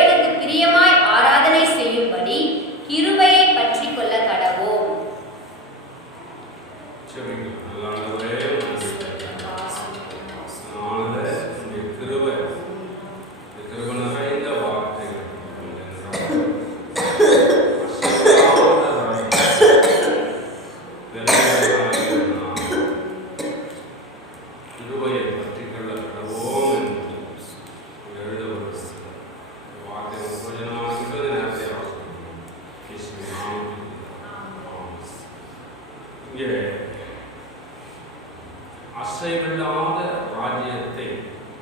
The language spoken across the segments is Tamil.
தேவனுக்கு பிரியமாய் ஆராதனை செய்யும்படி கிருபையை பற்றி கொள்ள கடவோம். அசைவில்லாத ராஜ்யத்தை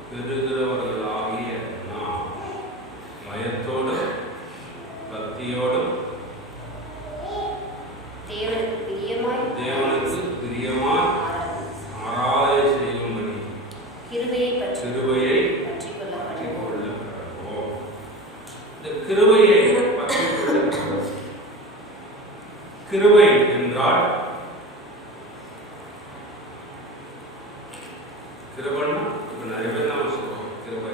பெறுகிறவர்களாகிய நாம் பயத்தோடும் பக்தியோடும் தேவனுக்கு பிரியமாய் ஆராதனை செய்யும்படி கிருபையை பற்றி கொள்ள. இந்த கிருபையை பற்றி கொள்ள, கிருபை என்றால் கிருபைன்னா இப்ப நிறைய பேர் நாம சொல்றோம் கிருபை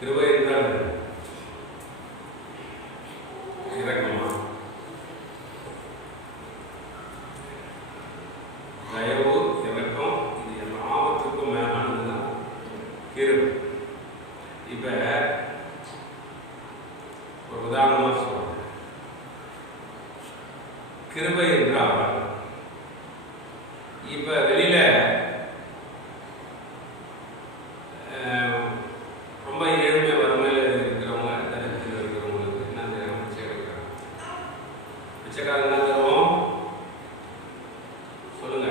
கிருபை என்றால் இரக்கமா, தயவு, இரக்கம், இது எல்லாத்துக்கும் மேலானதுதான் கிருபை. இப்ப ஒரு உதாரணமா சொல்றேன். கிருபை என்றால் இப்ப வெளியில ரொம்ப ஏழ்மை வறுமையில இருக்கிறவங்க, தரித்திரம் இருக்கிறவங்களுக்கு என்ன செய்யறாங்க? பிச்சை எடுக்கிறாங்க. பிச்சைக்காரங்க என்ன தருவோம் சொல்லுங்க?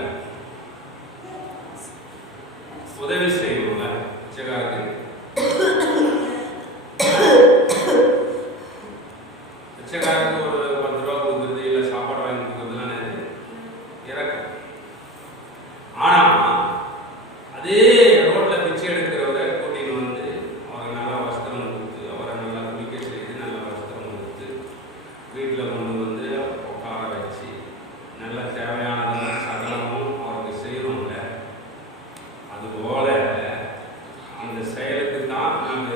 உதவி செய்வோங்க பிச்சைக்காரருக்கு. பிச்சைக்காரருக்கு ஒரு 10 ரூபா கொடுக்குறது, இல்லை சாப்பாடு வாங்கி கொடுக்குறதுலாம் இறக்கம். ஆனா அதே ரோட்ல பிச்சை எடுக்கிறவரை கூட்டின்னு வந்து அவரை நல்லா வஸ்திரம் கொடுத்து, அவரை நல்லா குளிக்க செய்து, நல்ல வஸ்திரம் கொடுத்து, வீட்டில் கொண்டு வந்து உட்கார வச்சு நல்ல தேவையான சகலமும் அவருக்கு செய்யறோம்ல, அதுபோல அந்த செயலுக்கு தான் நம்ம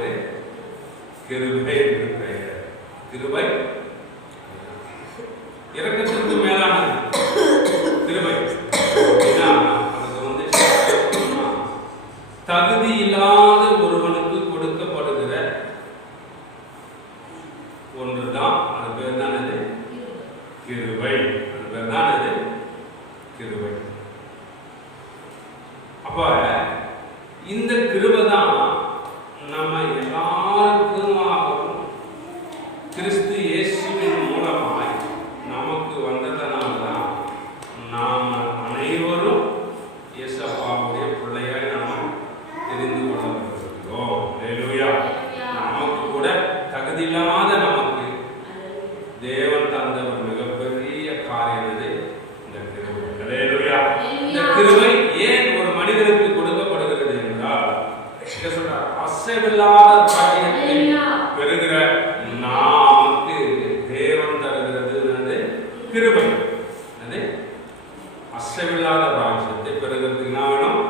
கிருபை என்று பெயர். கிருபை இரக்கத்திற்கு மேலானது. கிருபை அதுக்கு தகுதி இல்லாத ஒருவனுக்கு கொடுக்கப்படுகிற ஒன்றுதான். அது பேர் தான் இது கிருபை. அது பேர் தான் இது கிருபை. அப்ப இந்த கிருபை தான் நம்ம எல்லாருக்குமாகவும் கிறிஸ்து இயேசுவின் மூலமாய் நமக்கு வந்ததனால்தான் நாம் அனைவரும் இயேசுவுடைய பிள்ளையாய் நாம் தெரிந்து கொள்ளப்பட்டிருக்கிறோம். ஹல்லேலூயா. நமக்கு கூட தகுதியில்லாத நமக்கு தேவன் தந்த ஒரு மிகப்பெரிய காரியம் இது இந்த கிருபை. ஹல்லேலூயா. இந்த கிருபை ஏன் ஒரு மனிதனுக்கு கொடுக்கப்படுகிறது என்றால், சொல்றார், அசைவில்லாத காரியத்தை பெறுகிற நமக்கு தேவன் தருகிறது கிருபை. அது அசைவில்லாத ராஜ்யத்தை பெறுகிறதுக்கு என்ன வேணும்?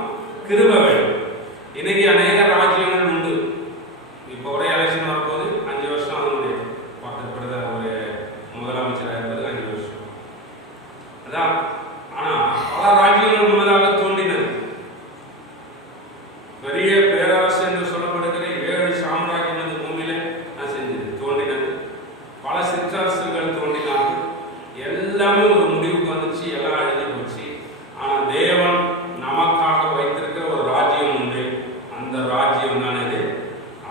கிருபை வேணும். இன்னைக்கு அநேக ராஜ்யங்கள் உண்டு. இப்போ ஒரே எலெக்ஷன் வரும்போது 5 வருஷம் அதனுடைய பக்கப்படுத்த ஒரு முதலமைச்சராக இருப்பது 5 வருஷம் அதான். ஆனா பல ராஜ்யங்கள் முன்னதாக தோன்றினது. பெரிய பேரரசு என்று சொல்லப்படுகிற 7 சாம்ராஜ்யம் பூமியில செஞ்சது தோன்றினது. பல சிற்றரசுகள் தோன்றினார்கள். எல்லாமே ஒரு முடிவுக்கு வந்துச்சு, எல்லாம் அழிஞ்சு போச்சு. ஆனா தேவன் நமக்காக வைத்திருக்கிற ஒரு ராஜ்யம் உண்டு. அந்த ராஜ்யம் தான் இது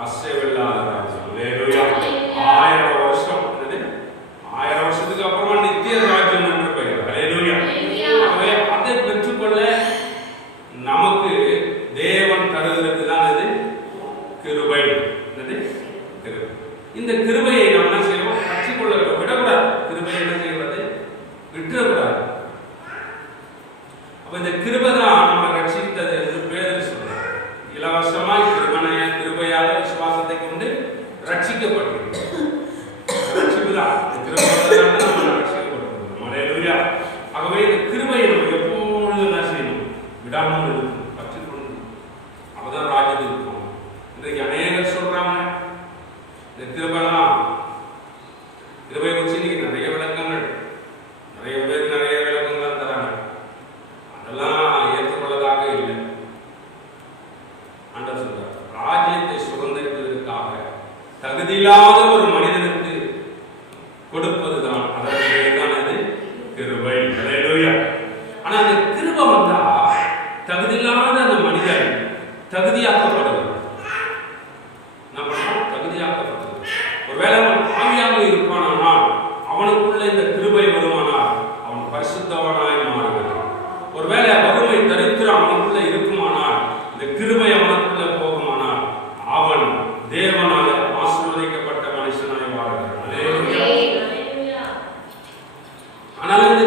அசைவில்லாத ராஜ்யம். ஹல்லேலூயா. 1000 வருஷம், 1000 வருஷத்துக்கு அப்புறமா நித்திய ராஜ்யம் என்று பெயர். ஹல்லேலூயா. அதை பெற்றுக்கொள்ள நமக்கு தேவன் தருகிறது தான் இது கிருபை. இந்த கிருபையை நாம் என்ன செய்வோம்? கற்றுக்கொள்ள விடக்கூடாது. கிருபை என்ன செய்வது? விட்டு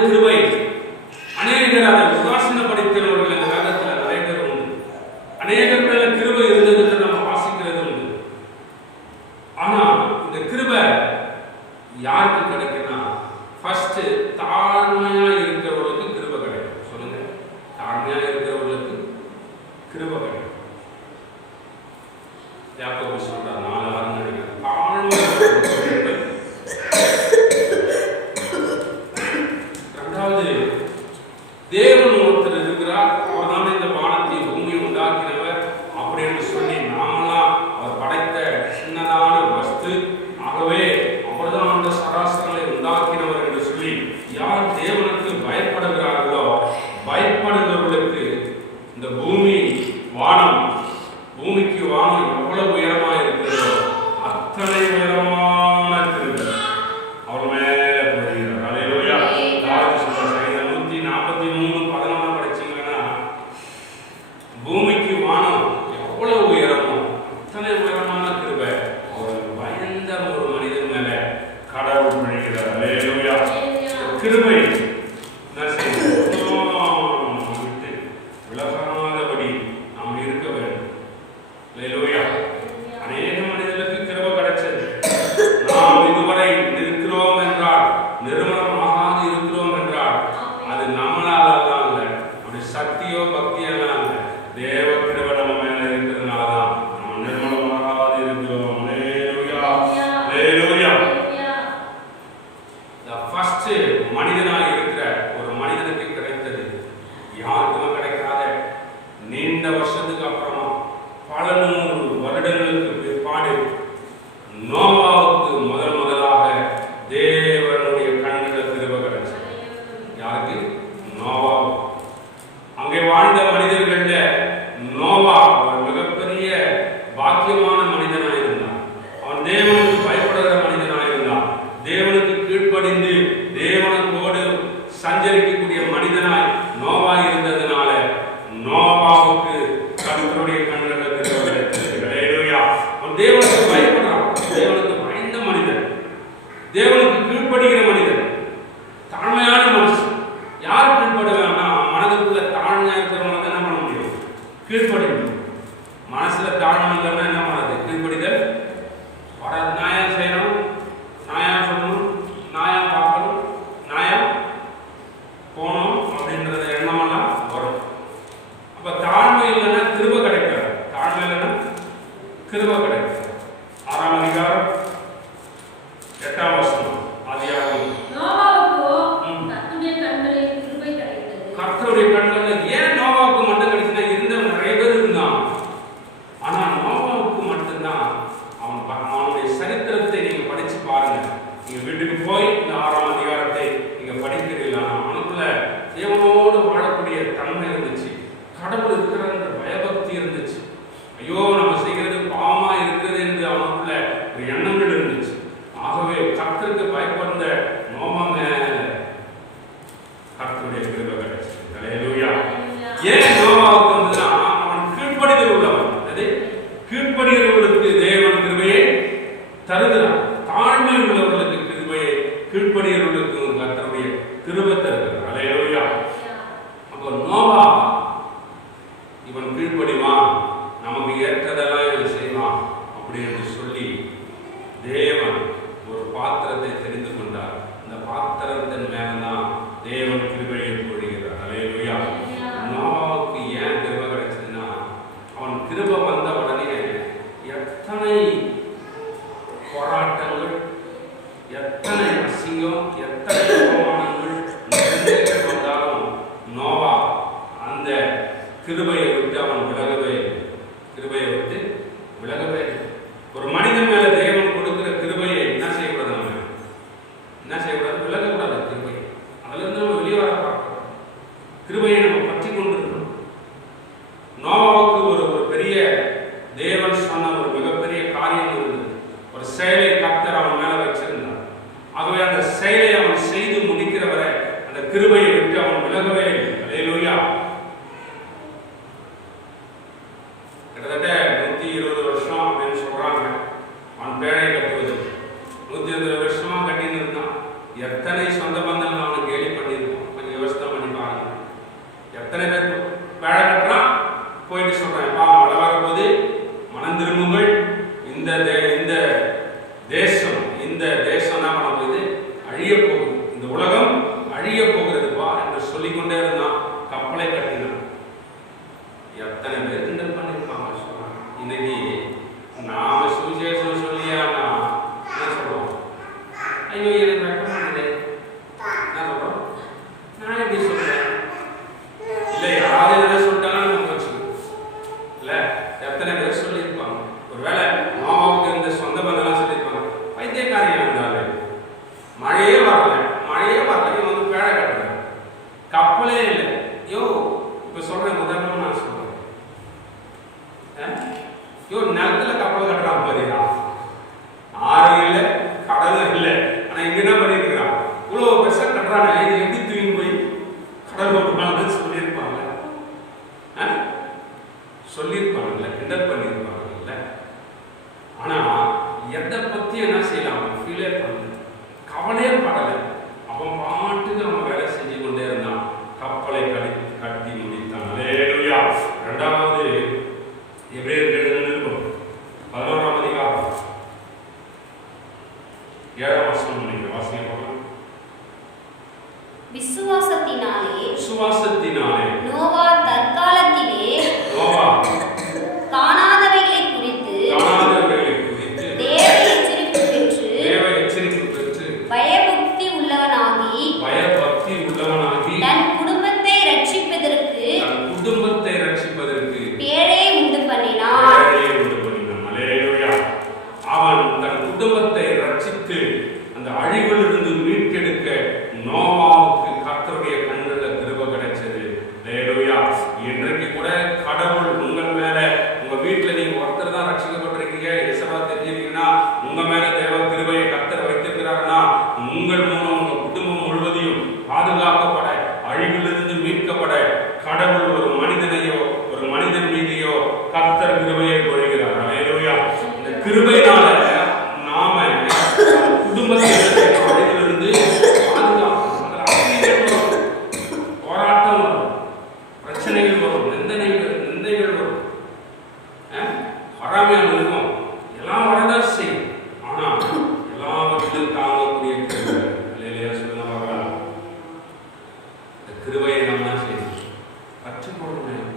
கிருபை. அநேகர் அதை உதாசீனப்படுத்தினவர்கள் இந்த காலத்தில் நிறைய பேர் உண்டு. அநேகர் மேல கிருபை இருந்ததுன்னு நம்ம வாசிக்கிறது உண்டு. ஆனா இந்த கிருபை யாருக்கு கிடைக்குன்னா, ஃபர்ஸ்ட் தாழ்மையா இருக்கிறவர்களுக்கு கிருபை கிடைக்கும். சொல்லுங்க, தாழ்மையா இருக்கிறவர்களுக்கு கிருபை கிடைக்கும். யாக்கோபு சொல்றார் 4:6 நினைக்கிறேன், தாழ்மையா இருக்கிறவர்களுக்கு. இரண்டாவது, தேவன் ஒருத்தர் இருக்கிறார், அவர்தான் இந்த வானத்தை பூமியை உண்டாக்கினவர் அப்படின்னு சொல்லி நாமெல்லாம் அவர் படைத்த சின்னதான வஸ்து, ஆகவே அவர்தான் அந்த சராசரங்களை உண்டாக்கினவர் என்று சொல்லி யார் தேவனுக்கு பயப்படுகிறார்களோ, பயப்படுகிறவர்களுக்கு இந்த பூமி வானம், பூமிக்கு வானம் எவ்வளவு உயரமா இருக்கிறதோ அத்தனை உயரமான கிருபை அவர் மேல பொழிகிறார். அல்லேலூயா. தாவீது சொல்ற சங்கீதம் 143:11 படிச்சீங்கன்னா, பூமிக்கு வானம் எவ்வளவு உயரமோ அத்தனை உயரமான கிருபை அவர் பயந்த ஒரு மனிதன் மேல கடவுள் பொழிகிறார். அல்லேலூயா. கிருபை என்ன செய்யும்? விட்டு விலகாதபடி நாம் இருக்க வேண்டும். அல்லேலூயா. அநேக மனிதர்களுக்கு கிருபை கிடைச்சது. நாம் இதுவரை இருக்கிறோம் என்றால், நிறுவனமாக இருக்கிறோம் என்றால், அது நம்மளால எல்லாம் இல்லை, அப்படி சக்தியோ பக்தியெல்லாம் இல்லை, தேவ கிருபை நம்ம மேல இருக்கிறதுனால தான் நம்ம நிறுவனமாக இருக்கிறோம். அல்லேலூயா. அல்லேலூயா. ஃபர்ஸ்ட் மனிதனாக இருக்கிற ஒரு மனிதனுக்கு கிடைத்தது யாருக்குமே கிடைக்காத, நீண்ட வருஷத்துக்கு அப்புறமா பல 100 வருடங்களுக்கு பிற்பாடு நோவாவுக்கு முதலாக தேவனுடைய கண்ணில் கிருபை கிடைச்சது. யாருக்கு? நோவா. அங்கே வாழ்ந்த மனிதர்கள்ல நோவா ஒரு மிகப்பெரிய பாக்கியமான மனிதனாக இருந்தான். அவன் தேவனுக்கு பயப்படுகிற மனிதனாக இருந்தான். தேவனுக்கு கீழ்ப்படிந்து தேவனோடு சஞ்சரிக்கக்கூடிய மனிதனாய் நோவா இருந்ததுனால நோவாவுக்கு கர்த்தருடைய கண்களில் கிருபை கிடைத்தது. அல்லேலூயா. அவன் தேவனுக்கு பயப்படுறான், தேவனுக்கு பயந்த மனிதன், தேவனுக்கு கீழ்ப்படுகிற மனிதன், தாழ்மையான மனுஷன். யார் கீழ்ப்படுவான்னா, மனதுக்குள்ள தாழ்மையா இருக்கிறவங்க என்ன பண்ண முடியும்? கீழ்ப்படிக்கணும். மனசுல தாழ்மை இல்லைன்னா என்ன பண்ணாது? கீழ்ப்படிதல் வராது. நியாயம் செய்யணும், நியாயம் சொல்லணும், நியாயம் பார்க்கணும், நியாயம் போகணும் அப்படின்றத எண்ணமெல்லாம் வரும். அப்ப தாழ்மை இல்லைன்னா கிருபை கிடைக்காது. தாழ்மை இல்லைன்னா கிருபை கிடைக்காது. 6ஆம் அதிகாரம் 8ஆம் வசனம் ஆதியாகமம். கர்த்தருடைய கண்களில் ஏன் நோவாவுக்கு மட்டும் கிடைச்சுன்னா, இருந்தவன் நிறைய பேர் இருந்தான், ஆனா நோவாவுக்கு மட்டும்தான் அவனுடைய சரித்திரத்தை நீங்க படிச்சு பாருங்க. நீங்க வீட்டுக்கு போய் இந்த 6ஆம் அதிகாரத்தை நீங்க படிக்கிறீங்களா, அவனுக்குள்ள தேவனோடு வாழக்கூடிய தன்மை இருந்துச்சு, கடவுள் இருக்கிறன்ற பயபக்தி இருந்துச்சு. ஐயோ நம்ம செய்கிறது பாவமா இருக்கிறது என்று அவனுக்குள்ள ஒரு எண்ணங்கள் இருந்துச்சு. ஆகவே கர்த்தருக்கு பயப்படுந்த நோவா மேல கர்த்தருடைய கிருபை கிடைச்சது. அல்லேலூயா. ஏன் நோவாவுக்கு வந்ததுன்னா, அவன் கீழ்ப்படிதல் உள்ளவன். அது கீழ்ப்படிகிறவர்களுக்கு தேவன் கிருபையை தருகிறான். தாழ்மை உள்ளவர்களுக்கு கிருபையை, கீழ்ப்படிகிறவர்களுக்கு கர்த்தருடைய கிருபை தருகிறார். அல்லேலூயா. அப்போ நோவா இவன் கீழ்ப்படிவான், நமக்கு ஏற்றதெல்லாம் இவன் செய்வான் அப்படின்னு சொல்லி தேவன் ஒரு பாத்திரத்தை தெரிந்து கொண்டார். அந்த பாத்திரத்தின் மேலதான் தேவன் கிருபையை பொழிகிறார். அல்லேலூயா. நோவாவுக்கு ஏன் கிருபை கிடைச்சதுன்னா, அவன் கிருபை வந்த உடனே எத்தனை போராட்டங்கள், எத்தனை அசிங்கம், எத்தனை அவமானங்கள் வந்தாலும் நோவா அந்த கிருபையை விட்டு அவன் கிருபையை விட்டு விலகவே. ஒரு மனிதன் மேல தேவன் கொடுக்கிற கிருபையை என்ன செய்யக்கூடாது? நம்ம என்ன செய்யக்கூடாது? விலகக்கூடாது. கிருபை அதுல இருந்து நம்ம வெளியே வர பார்க்கணும். கிருபையை நம்ம பற்றி கொண்டிருக்கணும். நோவாவுக்கு ஒரு பெரிய தேவன் சொன்ன ஒரு மிகப்பெரிய காரியம் இருந்தது. ஒரு செயலை கர்த்தர் அவன் மேல வச்சிருந்தார். ஆகவே அந்த செயலை அவன் செய்து முடிக்கிற வரை அந்த கிருபையை விட்டு அவன் விலகவே இல்லை. அல்லேலூயா. கிட்டத்தட்ட 120 வருஷம் அப்படின்னு சொல்றாங்க. அவன் ஐயோ எனக்கு வெட்கமானதே, என்ன சொல்றோம்? நான் எப்படி சொல்றேன்? இல்ல யாராவது எதை சொல்லிட்டாலும் நம்ம வச்சுக்கணும். இல்ல எத்தனை பேர் சொல்லியிருப்பாங்க. ஒருவேளை மாமாவுக்கு இந்த சொந்த பந்தெல்லாம் சொல்லியிருப்பாங்க, பைத்தியக்காரியா இருந்தாலே மழையே வரல இவன் வந்து பேழை கட்டுறேன், கப்பலே இல்லை. யோ இப்ப சொல்றேன், உதாரணம் நான் சொல்றேன். யோ நிலத்துல கப்பல் கட்டுறான் பாருயா, ஆறு இல்லை கடலும் இல்லை, ஆனா இங்க என்ன பண்ணிட்டு இருக்கான், இவ்வளவு பெருசா கட்டுறானே, இது எப்படி தூங்கி போய் கடல் ஓட்டுமான்னு சொல்லியிருப்பாங்க, சொல்லியிருப்பாங்கல்ல, கிண்டல் பண்ணியிருப்பாங்கல்ல. ஆனா எதை பத்தி என்ன செய்யலாம், ஃபீலே பண்ணல, கவலையே படலை. அவன் பாட்டுக்கு அவன் வேலை செஞ்சு கொண்டே இருந்தான், கப்பலை கட்டி முடித்தான். அல்லேலூயா. இரண்டாவது எபிரேயர் எழுதியிருக்கும் 11ஆம் அதிகாரம் 7ஆம் வசனம் நினைக்கிறேன், வாசிங்க பார்க்கலாம். விசுவாசத்தினாலே நோவா தற்காலத்திலே காணாதவைகளை குறித்து தேவ எச்சரிப்பு பெற்று பயபக்தி உள்ளவனாகி தன் குடும்பத்தை ரட்சிப்பதற்கு பேழையை உண்டு பண்ணினான். அவன் தன் குடும்பத்தை ரட்சித்து அந்த அழிவிலிருந்து மீட்டெடுக்க நோவாவுக்கு கர்த்தருடைய கண்களில் கிருபை கிடைச்சது. அல்லேலூயா. இன்றைக்கு கூட கடவுள் உங்கள் மேல, உங்க வீட்டுல நீங்க ஒருத்தர் தான் ரட்சிக்கப்பட்டிருக்கீங்க, இயேசுவா தெரிஞ்சிருக்கீங்கன்னா, உங்க மேல தேவ கிருபையை கர்த்தர் வைத்திருக்கிறாருன்னா, உங்கள் மூலம் உங்க குடும்பம் முழுவதையும் பாதுகாக்கப்பட, அழிவிலிருந்து மீட்கப்பட கடவுள் ஒரு மனிதனையோ ஒரு மனிதன் மீதையோ கர்த்தர் கிருபையை பொழிகிறார். அல்லேலூயா. இந்த கிருபையினால நாம குடும்பத்தை அழிவிலிருந்து போராட்டம் வரும், பிரச்சனைகள் வரும், நிந்தைகள் வரும், வராமையாக இருக்கும், எல்லாம் வரதான் செய்யும். ஆனா எல்லாவற்றிலும் தாங்கக்கூடிய கிருபை. அல்லேலூயா. சொல்லுங்க பார்க்கலாம். இந்த கிருபையை நம்ம தான் செய்யணும், கற்றுக்கொள்ளணும்,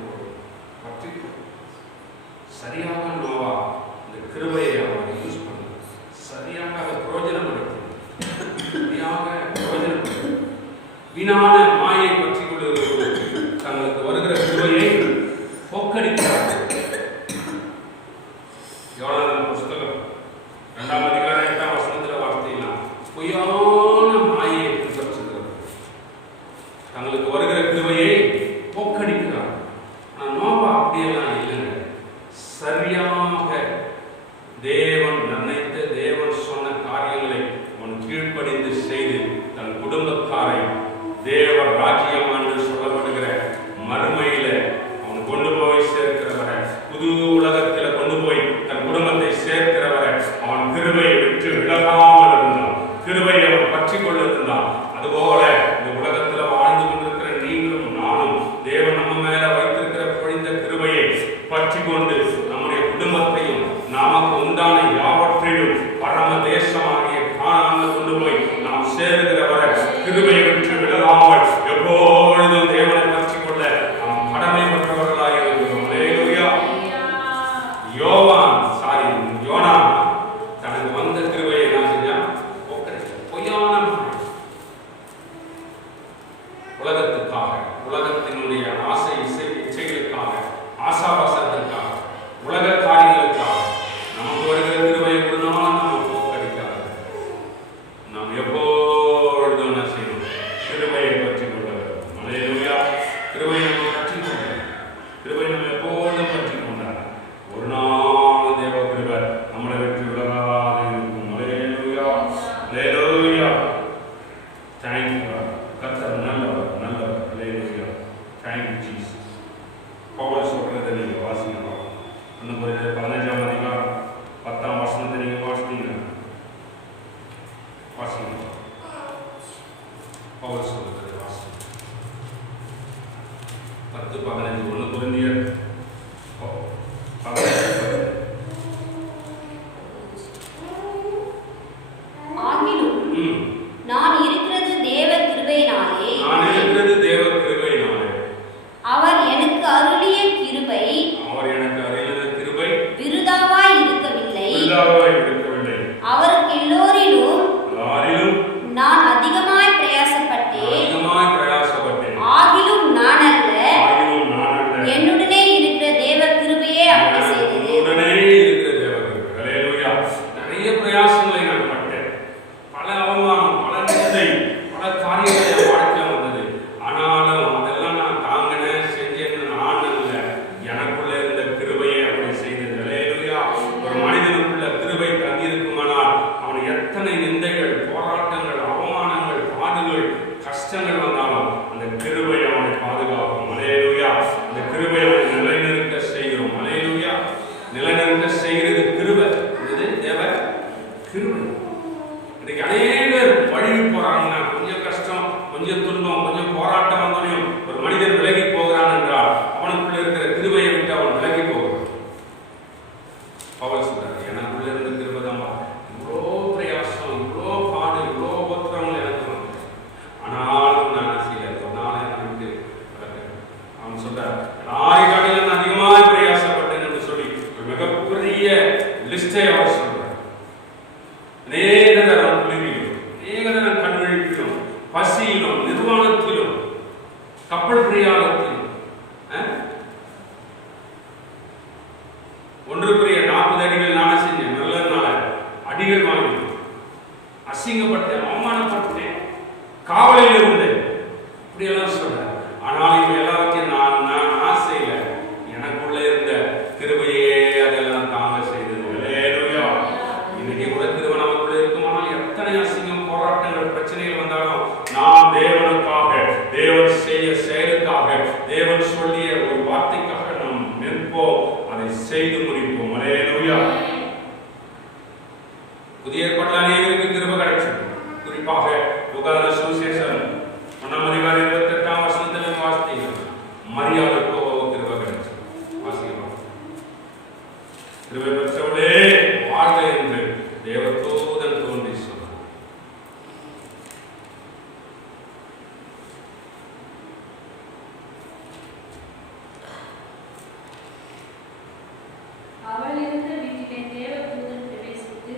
சரியாக நோவா இந்த கிருபையை அவர் யூஸ் பண்ண, சரியாக அதை பிரயோஜனப்படுத்த, வீணான மாயை பற்றி கொள்ளுகிறவர்கள் தங்களுக்கு வருகிற கிருபையை போக்கடிக்கிறார்கள். யோனான் புஸ்தகம் 2ஆம் அதிகாரம் 8ஆம் வசனத்தில் வார்த்தையினா, பொய்யான மாயை பின்பற்றுகிறார்கள், தங்களுக்கு வருகிற கிருபையை போக்கடிக்கிறார்கள். ஆனால் நோவா அப்படியெல்லாம் இல்லைங்க. சரியாக தேவன் நிர்ணயித்த, தேவன் சொன்ன காரியங்களை அவன் கீழ்ப்படிந்து செய்து தன் குடும்பத்தாரை தேவ ராஜ்யம் என்று சொல்லப்படுகிற மறுமையில அவன் கொண்டு போய் சேர்க்கிறவரை, புது உலகத்தில் கொண்டு போய் தன் குடும்பத்தை சேர்க்கிறவரை அவன் கிருபையை விட்டு விலகாமல் இருந்தான், கிருபையை அவன் பற்றி கொண்டிருந்தான். அதுபோல இந்த உலகத்தில் வாழ்ந்து கொண்டிருக்கிற நீங்களும் நானும் தேவன் நம்ம மேல வைத்திருக்கிற பொழிந்த கிருபையை பற்றி கொண்டு நம்முடைய குடும்பத்தையும் நமக்கு உண்டான யாவற்றையும் பரம தேசமாகிய கானானில் கொண்டு போய் நாம் சேருகிறவரை கிருபையை விட்டு விலகாமல் எப்பொழுதும் தேவனை பற்றி கொள்ள நாம் கடமைப்பட்டவர்களாக இருக்கிறோம். அல்லேலூயா. யோனா தனக்கு வந்த கிருபையை நான் செஞ்சான், பொய்யான உலகத்துக்காக, உலகத்தினுடைய ஆசை இச்சைகளுக்காக, ஆசாபாசத்திற்காக, உலக காரியங்களுக்காக நமக்கு வருகிற கிருபையை ஒரு நாள் நம்ம போக்கடிக்காது. நாம் எப்பொழுதும் என்ன செய்யணும், கிருபையை பற்றி கொள்ள வேண்டும். அல்லேலூயா. கிருபையை நம்ம பற்றி கொள்ள, கிருபையை நம்ம எப்பொழுதும் பற்றி கொண்டார். ஒரு நாள் தேவ கிருபை நம்மளை வெற்றி விலகாத இருக்கும். அல்லேலூயா. அல்லேலூயா. தேங்க்யூ. கர்த்தர் நல்லவர், நல்லவர். அல்லேலூயா. Thank you Jesus. பவுல் சொல்றதை நீங்க வாசிங்க. இன்னும் 15ஆம் அதிகாரம் 10ஆம் வசனத்தை நீங்க வாசித்தீங்க, வாசிங்க. பவுல் சொல்றதை வாசிங்க. 10-15 1 கொரிந்தியர் 15. ஆகிலும் நான் இருக்கிறது தேவ கிருபையினாலே, அவர் எனக்கு அருளிய கிருபை விருதாவாய் இருக்கவில்லை. அவருக்கு எல்லோரிலும் விலகி போறாங்கன்னா, கொஞ்சம் கஷ்டம், கொஞ்சம் துன்பம், கொஞ்சம் போராட்டம் வந்தோடையும் ஒரு மனிதன் விலகி போகிறான் என்றால் அவனுக்குள்ள இருக்கிற கிருபையை விட்டு அவன் விலகி போகிறான். பவுல் சொல்றாரு, எனக்குள்ள இருந்த கிருபை தான், இவ்வளோ பிரயாசம், இவ்வளோ பாடு, இவ்வளோ உபத்திரங்கள் எனக்கு வந்து, ஆனாலும் நான் செய்யல, நாளை எனக்கு அவன் சொல்றார், நாளைக்காட்டிலும் அதிகமாக பிரயாசப்பட்டேன் என்று சொல்லி ஒரு மிகப்பெரிய லிஸ்டை அவர் சொல்றார். அநேக தரம் குளிரிலும், அநேக தரம் கண்விழிப்பிலும், பசியிலும், நிர்வாணத்திலும், கப்பல் பிரயாணத்திலும், 1 அடிகள் நானே செஞ்சேன், நல்ல அடிகள் வாங்கி அசிங்கப்பட்டேன், அவமானப்பட்டேன், காவலில் இருந்தேன், இப்படியெல்லாம் சொல்றேன். ஆனால் இவை எல்லாத்தையும் நான் ஆசையில எனக்குள்ள இருந்த கிருபையே அதெல்லாம் தாங்க செய்தது. இன்னைக்கு கூட கிருபை நமக்குள்ள இருக்குமானால் எத்தனை அசிங்கம், போராட்டங்கள், பிரச்சனைகள் வந்தாலும் நாம் தேவனுக்காக, தேவன் செய்ய செயலுக்காக, தேவன் சொல்லிய ஒரு வார்த்தைக்காக நாம் நிற்போம், அதை செய்து முடிப்போம். அல்லேலூயா. புதிய ஏற்பாட்டில் அநேகருக்கு கிருபை கிடைச்சது. குறிப்பாக லூக்கா சுவிசேஷம் 1 அதிகாரம் 28ஆம் வசனத்தில் வாசித்தீங்க, மரியாளுக்கு கிருபை கிடைச்சது. வாசிக்கலாம். கிருபை பெற்றவளே வாழ்க என்று தேவதூதன் தோன்றி சொன்னார். அவள் இருந்த வீட்டிலே தேவதூதன் பிரவேசித்து,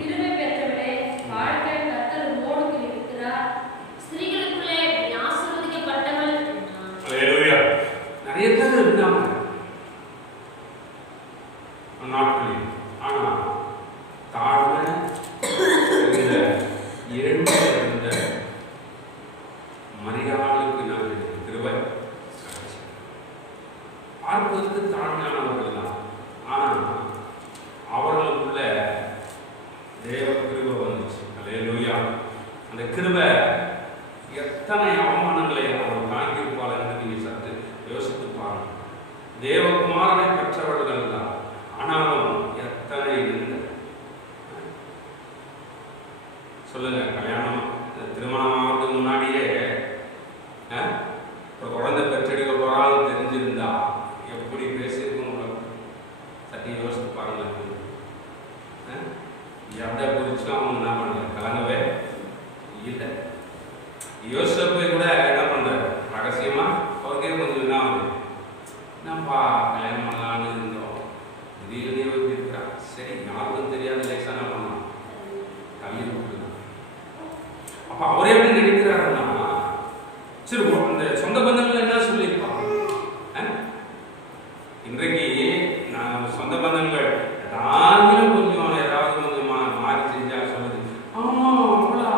கிருபை பெற்றவளே வாழ்க, கர்த்தர் உம்மோடு இருக்கிறார், ஸ்திரீகளுக்குள்ளே நீ ஆசீர்வதிக்கப்பட்டவள் என்றார். அல்லேலூயா. நிறைய பேர் இருந்தாங்க நாட்களில். ஆனா தாழ்மை இருந்த மரியாளுக்கு நான் கிருபை பார்ப்பதற்கு தாழ்மையானவர்கள் தான். ஆனா அவர்களுக்குள்ள தேவ கிருபை வந்துச்சு. அல்லேலூயா. அந்த கிருபை எத்தனை அவமானங்களை அவர் தாங்கியிருப்பாள் என்று நீங்க சற்று யோசித்து பாருங்க. தேவகுமாரனை பெற்றவர்கள் தான், ஆனாலும் எத்தனை சொல்லுங்க. கல்யாணம் திருமணம் ஆகிறதுக்கு முன்னாடியே ஒரு குழந்தை பெற்றெடுக்க போறாலும் தெரிஞ்சிருந்தா எப்படி பேசியிருக்கோம் சட்டி யோசித்து பாருங்க. எதை குறிச்சும் அவங்க என்ன பண்ணல, கலங்கவே இல்லை. யோசிப்பை கூட என்ன பண்றாரு, ரகசியமா அவருக்கே கொஞ்சம் என்ன ஆகுது, என்னப்பா கல்யாணம் பண்ணலான்னு இருந்தோம், திடீர்னு இருக்கா, சரி யாருக்கும் தெரியாத லேசான பண்ணலாம், தள்ளி கொடுக்கலாம். அப்ப அவரே எப்படி நினைக்கிறாருன்னா, சரி அந்த சொந்த பந்தங்கள் என்ன சொல்லியிருப்பாங்க. இன்றைக்கு நான் சொந்த பந்தங்கள் ஏதாவது கொஞ்சம் ஏதாவது கொஞ்சம் மாறி செஞ்சா சொல்லுது, ஆமா அவளா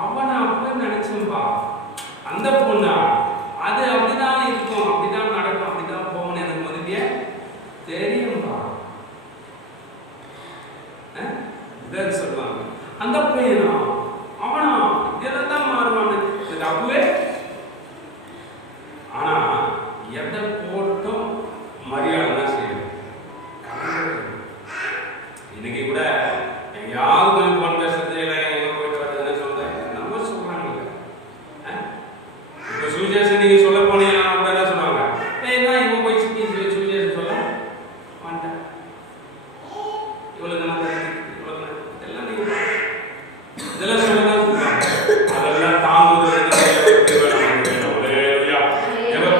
அவனை அப்ப நினைச்சேன்பா, அந்த பொண்ணா அது அப்படிதான் இருக்கும், அப்படிதான் நடக்கும், அப்படிதான் போகணும், எனக்கு முதலியே தெரியும்பா இதான் சொல்லுவாங்க. அந்த பையனா அவனா இதெல்லாம் தான் மாறுவான்னு அப்பவே. ஆனா எதை போட்டும் மரியாதை செய்யணும். இன்னைக்கு கூட எங்கேயாவது போய் போன் பேசுறது இல்லை, எங்க போயிட்டு வர்றதுன்னு சொல்றேன், நம்ம சொல்றாங்க. இப்ப சுவிசேஷம் நீங்க சொல்ல போனீங்கன்னா கூட என்ன சொல்லுவாங்க, ஏன்னா இவன் போய் சுவிசேஷம் சொல்ல மாட்டேன், இவளுக்கு நான் எல்லாம் நீங்க இதெல்லாம் சொல்லதான் சொல்றாங்க. அதெல்லாம் தாங்குவதற்கு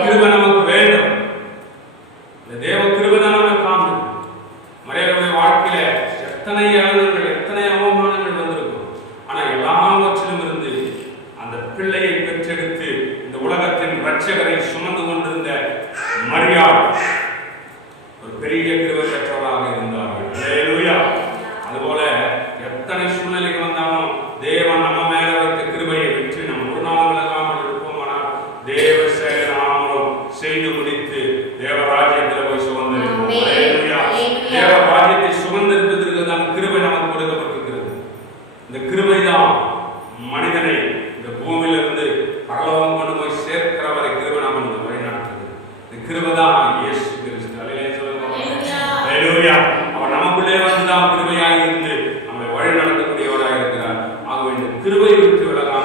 கிருபை நமக்கு வேண்டும். இந்த தேவ கிருபை தான் நம்ம காணும். மரியாதையுடைய வாழ்க்கையில எத்தனை ஏளனங்கள், எத்தனை அவமானங்கள் வந்திருக்கும். ஆனா எல்லாவற்றிலும் இருந்து அந்த பிள்ளையை பெற்றெடுத்து இந்த உலகத்தின் இரட்சகரை சுமந்து கொண்டிருந்த மரியாள் ஒரு பெரிய கிருபை பெற்றவராக இருந்தார்கள். அல்லேலூயா. அதுபோல எத்தனை சூழ்நிலைக்கு வந்தாலும் தேவன் நம்ம மேல வைத்த கிருபையை வெற்றி நம்ம ஒரு நாள் விலகாமல் இருப்போமானால் தேவ செயல் நாமளும் செய்து முடித்து தேவராஜ்யத்தில் போய் சுதந்திரிப்போம். அல்லேலூயா. தேவராஜ்யத்தை சுதந்திரிப்பதற்கு தான் கிருபை நமக்கு கொடுக்கப்பட்டிருக்கிறது. இந்த கிருபை தான் மனிதனை இந்த பூமியிலிருந்து பரலோகம் கொண்டு போய் சேர்க்கிற வரை கிருபை நமக்கு வழி நடத்துது. இந்த கிருபை தான் இயேசு கிறிஸ்து. அல்லேலூயா. அவர் நமக்குள்ளே வந்துதான் கிருபையாக இருந்து நம்மை வழி நடத்தக்கூடியவராக இருக்கிறார். ஆகவே இந்த கிருபை விட்டு விலகாமல்